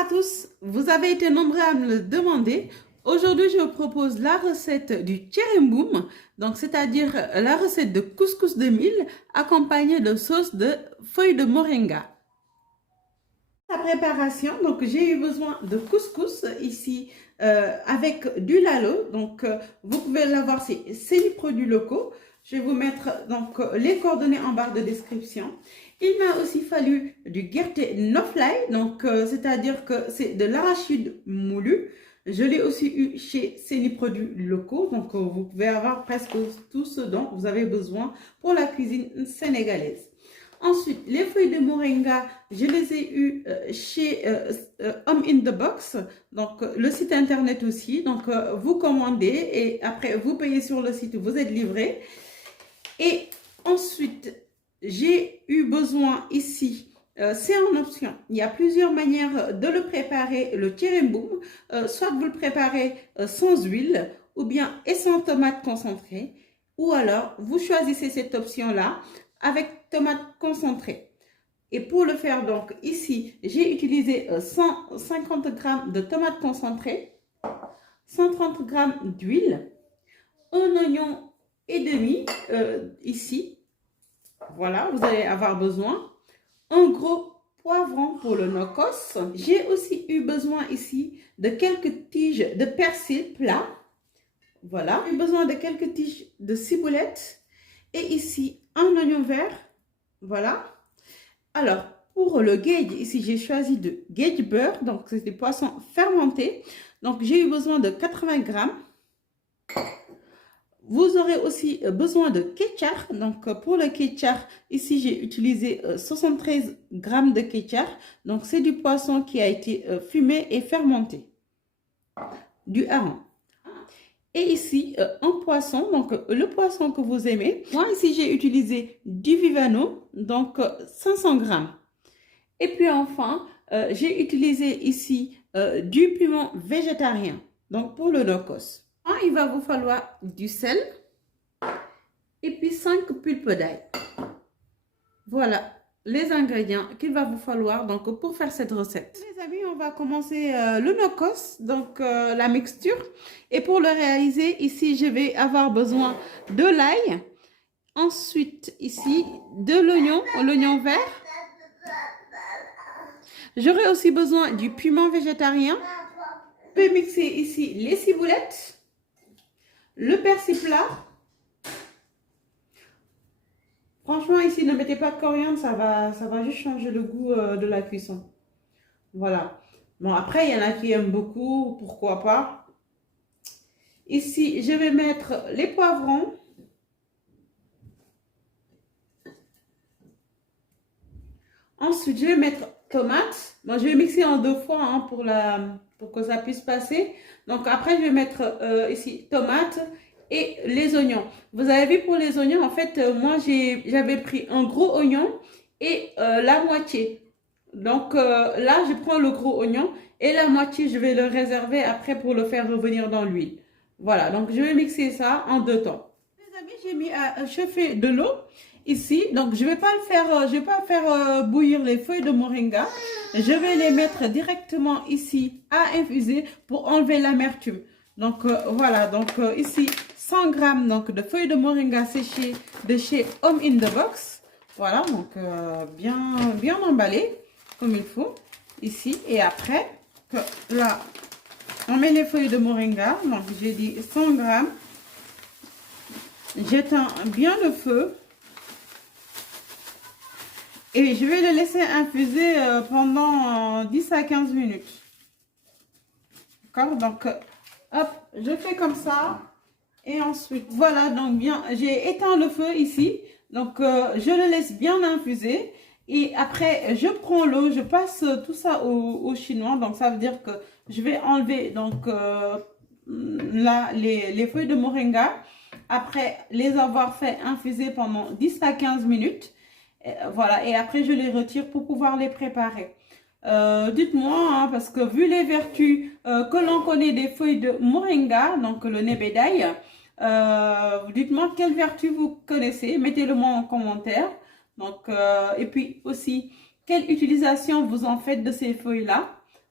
à tous, vous avez été nombreux à me le demander. Aujourd'hui, je vous propose la recette du tcheremboum, donc c'est-à-dire la recette de couscous de mil accompagnée de sauce de feuilles de moringa. La préparation, donc j'ai eu besoin de couscous ici avec du lalo, donc vous pouvez l'avoir, c'est des produits locaux. Je vais vous mettre donc les coordonnées en barre de description. Il m'a aussi fallu du gerte noflay, donc c'est-à-dire que c'est de l'arachide moulu. Je l'ai aussi eu chez Céni Produits Locaux, donc vous pouvez avoir presque tout ce dont vous avez besoin pour la cuisine sénégalaise. Ensuite, les feuilles de moringa, je les ai eues chez Home in the Box, donc le site internet aussi. Donc vous commandez et après vous payez sur le site, vous êtes livré. Et ensuite, j'ai eu besoin ici, c'est en option, il y a plusieurs manières de le préparer, le tcheremboum, soit vous le préparez sans huile ou bien et sans tomate concentrée, ou alors vous choisissez cette option-là avec tomate concentrée. Et pour le faire, donc ici, j'ai utilisé 150 g de tomate concentrée, 130 g d'huile, un oignon et demi ici. Voilà, vous allez avoir besoin. Un gros poivron pour le nokos. J'ai aussi eu besoin ici de quelques tiges de persil plat. Voilà, j'ai besoin de quelques tiges de ciboulette. Et ici, un oignon vert. Voilà. Alors, pour le gage, ici, j'ai choisi de gage beurre. Donc, c'est des poissons fermentés. Donc, j'ai eu besoin de 80 g. Vous aurez aussi besoin de ketchup. Donc, pour le ketchup, ici, j'ai utilisé 73 g de ketchup. Donc, c'est du poisson qui a été fumé et fermenté. Du hareng. Et ici, un poisson, donc le poisson que vous aimez. Moi, ici, j'ai utilisé du Vivano, donc 500 g. Et puis enfin, j'ai utilisé ici du piment végétarien, donc pour le nokos. Il va vous falloir du sel et puis 5 pulpes d'ail. Voilà les ingrédients qu'il va vous falloir donc pour faire cette recette. Les amis, on va commencer le nokos, donc la mixture. Et pour le réaliser, ici, je vais avoir besoin de l'ail. Ensuite, ici, de l'oignon vert. J'aurai aussi besoin du piment végétarien. Je vais mixer ici les ciboulettes, le persil plat. Franchement, ici, ne mettez pas de coriandre, ça va juste changer le goût de la cuisson. Voilà. Bon, après, il y en a qui aiment beaucoup, pourquoi pas. Ici, je vais mettre les poivrons. Ensuite, je vais mettre tomates. Bon, je vais mixer en deux fois hein, pour que ça puisse passer. Donc, après, je vais mettre ici tomates et les oignons. Vous avez vu pour les oignons, en fait, moi, j'avais pris un gros oignon et la moitié. Donc, là, je prends le gros oignon et la moitié, je vais le réserver après pour le faire revenir dans l'huile. Voilà, donc je vais mixer ça en deux temps. Les amis, j'ai mis à chauffer de l'eau ici. Donc, je vais pas faire bouillir les feuilles de moringa. Je vais les mettre directement ici à infuser pour enlever l'amertume. Donc, voilà. Donc, ici, 100 g donc, de feuilles de moringa séchées de chez Home in the Box. Voilà, donc bien emballé comme il faut ici. Et après, là, on met les feuilles de moringa. Donc, j'ai dit 100 g. J'éteins bien le feu. Et je vais le laisser infuser pendant 10 à 15 minutes. D'accord? Donc, hop, je fais comme ça. Et ensuite, voilà, donc bien, j'ai éteint le feu ici. Donc, je le laisse bien infuser. Et après, je prends l'eau, je passe tout ça au chinois. Donc, ça veut dire que je vais enlever donc, là, les feuilles de moringa. Après les avoir fait infuser pendant 10 à 15 minutes. Voilà, et après je les retire pour pouvoir les préparer. Dites-moi, hein, parce que vu les vertus que l'on connaît des feuilles de moringa, donc le nebedaï, dites-moi quelles vertus vous connaissez, mettez-le moi en commentaire. Donc, et puis aussi, quelle utilisation vous en faites de ces feuilles-là.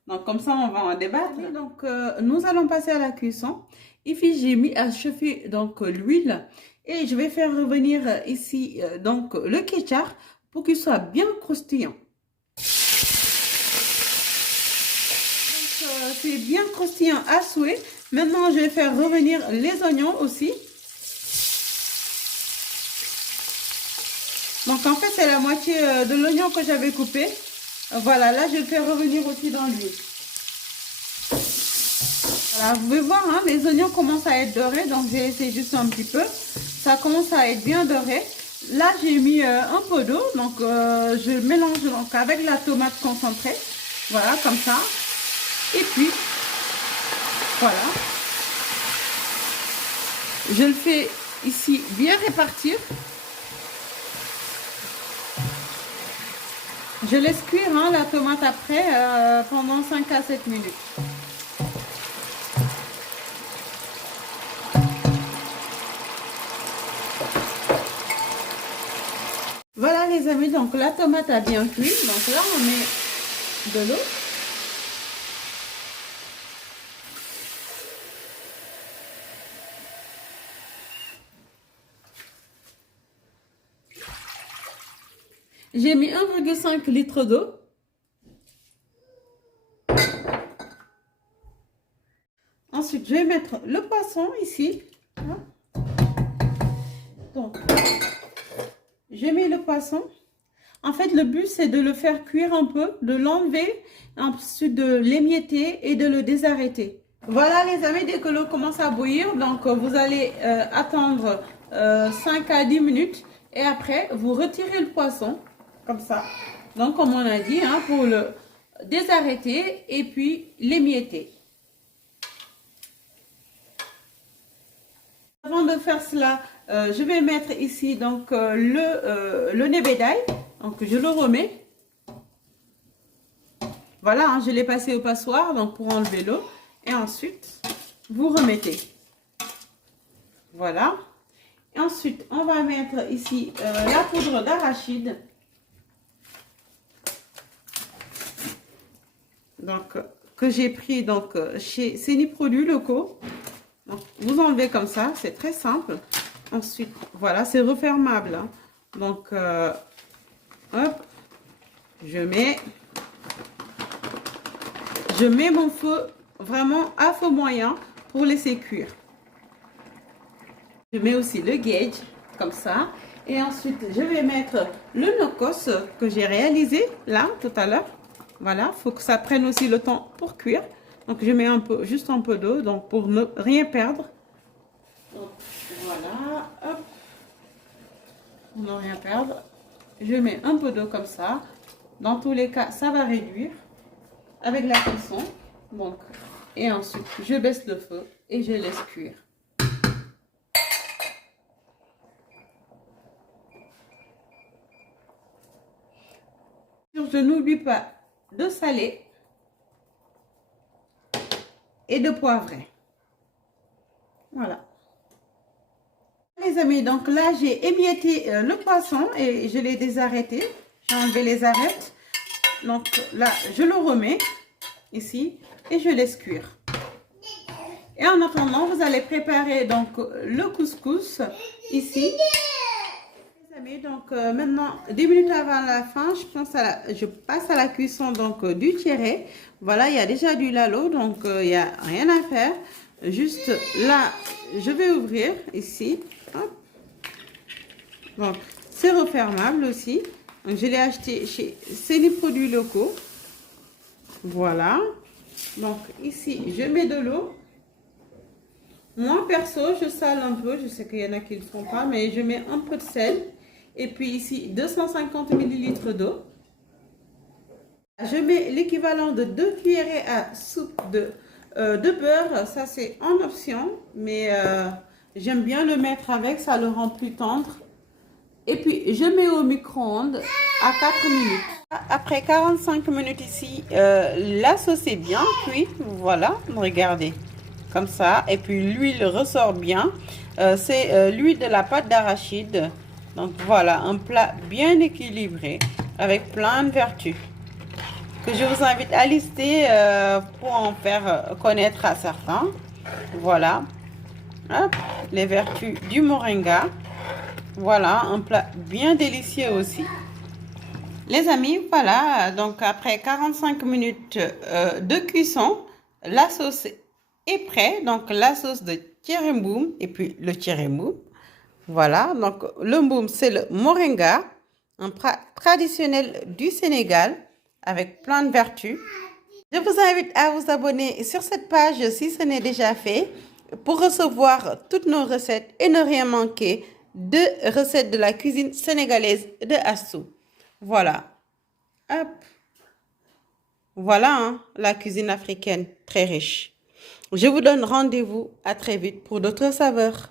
Donc, comme ça, on va en débattre. Donc, nous allons passer à la cuisson. Ici, j'ai mis à chauffer donc l'huile et je vais faire revenir ici donc le ketchup pour qu'il soit bien croustillant. Donc, c'est bien croustillant à souhait. Maintenant, je vais faire revenir les oignons aussi. Donc, en fait, c'est la moitié de l'oignon que j'avais coupé. Voilà, là, je vais faire revenir aussi dans l'huile. Voilà, vous pouvez voir, hein, les oignons commencent à être dorés. Donc, j'ai essayé juste un petit peu. Ça commence à être bien doré. Là, j'ai mis un peu d'eau. Donc, je mélange donc, avec la tomate concentrée. Voilà, comme ça. Et puis, voilà. Je le fais ici bien répartir. Je laisse cuire hein, la tomate après pendant 5 à 7 minutes. Voilà les amis, donc la tomate a bien cuit. Donc là, on met de l'eau. J'ai mis 1,5 litre d'eau. Ensuite, je vais mettre le poisson ici. Donc, j'ai mis le poisson. En fait, le but, c'est de le faire cuire un peu, de l'enlever, ensuite de l'émietter et de le désarrêter. Voilà les amis, dès que l'eau commence à bouillir, donc vous allez attendre 5 à 10 minutes. Et après, vous retirez le poisson. Comme ça, donc comme on a dit, hein, pour le désarrêter et puis l'émietter. Avant de faire cela, je vais mettre ici donc le nebedaï. Donc je le remets. Voilà, hein, je l'ai passé au passoire donc pour enlever l'eau. Et ensuite, vous remettez. Voilà. Et ensuite, on va mettre ici la poudre d'arachide. Donc, que j'ai pris donc chez Ceni Produits Locaux. Donc, vous enlevez comme ça, c'est très simple. Ensuite, voilà, c'est refermable. Hein. Donc, hop, je mets mon feu vraiment à feu moyen pour laisser cuire. Je mets aussi le gauge, comme ça. Et ensuite, je vais mettre le nokos que j'ai réalisé là, tout à l'heure. Voilà, il faut que ça prenne aussi le temps pour cuire. Donc, je mets juste un peu d'eau, donc pour ne rien perdre. Donc, voilà, hop. Pour ne rien perdre. Je mets un peu d'eau comme ça. Dans tous les cas, ça va réduire avec la cuisson. Donc, et ensuite, je baisse le feu et je laisse cuire. Je n'oublie pas de saler et de poivrer. Voilà. Les amis, donc là, j'ai émietté le poisson et je l'ai désarrêté. J'ai enlevé les arêtes. Donc là, je le remets ici et je laisse cuire. Et en attendant, vous allez préparer donc le couscous ici. Donc maintenant 10 minutes avant la fin, je passe à la cuisson donc du tiéré. Voilà, il y a déjà du lalo, donc il n'y a rien à faire. Juste là, je vais ouvrir ici. Hop. Donc c'est refermable aussi. Donc, je l'ai acheté chez Ceni Produits Locaux. Voilà. Donc ici, je mets de l'eau. Moi perso, je sale un peu. Je sais qu'il y en a qui ne le font pas, mais je mets un peu de sel. Et puis ici, 250 ml d'eau. Je mets l'équivalent de 2 cuillerées à soupe de beurre. Ça, c'est en option. Mais j'aime bien le mettre avec. Ça le rend plus tendre. Et puis, je mets au micro-ondes à 4 minutes. Après 45 minutes ici, la sauce est bien cuite. Voilà, regardez. Comme ça. Et puis, l'huile ressort bien. C'est l'huile de la pâte d'arachide. Donc voilà, un plat bien équilibré avec plein de vertus. que je vous invite à lister pour en faire connaître à certains. Voilà. Hop, les vertus du moringa. Voilà, un plat bien délicieux aussi. Les amis, voilà, donc après 45 minutes de cuisson, la sauce est prête. Donc la sauce de tchéremboum et puis le tchéremboum. Voilà, donc le mboum, c'est le moringa, un plat traditionnel du Sénégal avec plein de vertus. Je vous invite à vous abonner sur cette page si ce n'est déjà fait pour recevoir toutes nos recettes et ne rien manquer de recettes de la cuisine sénégalaise de Astou. Voilà. Hop. Voilà hein, la cuisine africaine très riche. Je vous donne rendez-vous à très vite pour d'autres saveurs.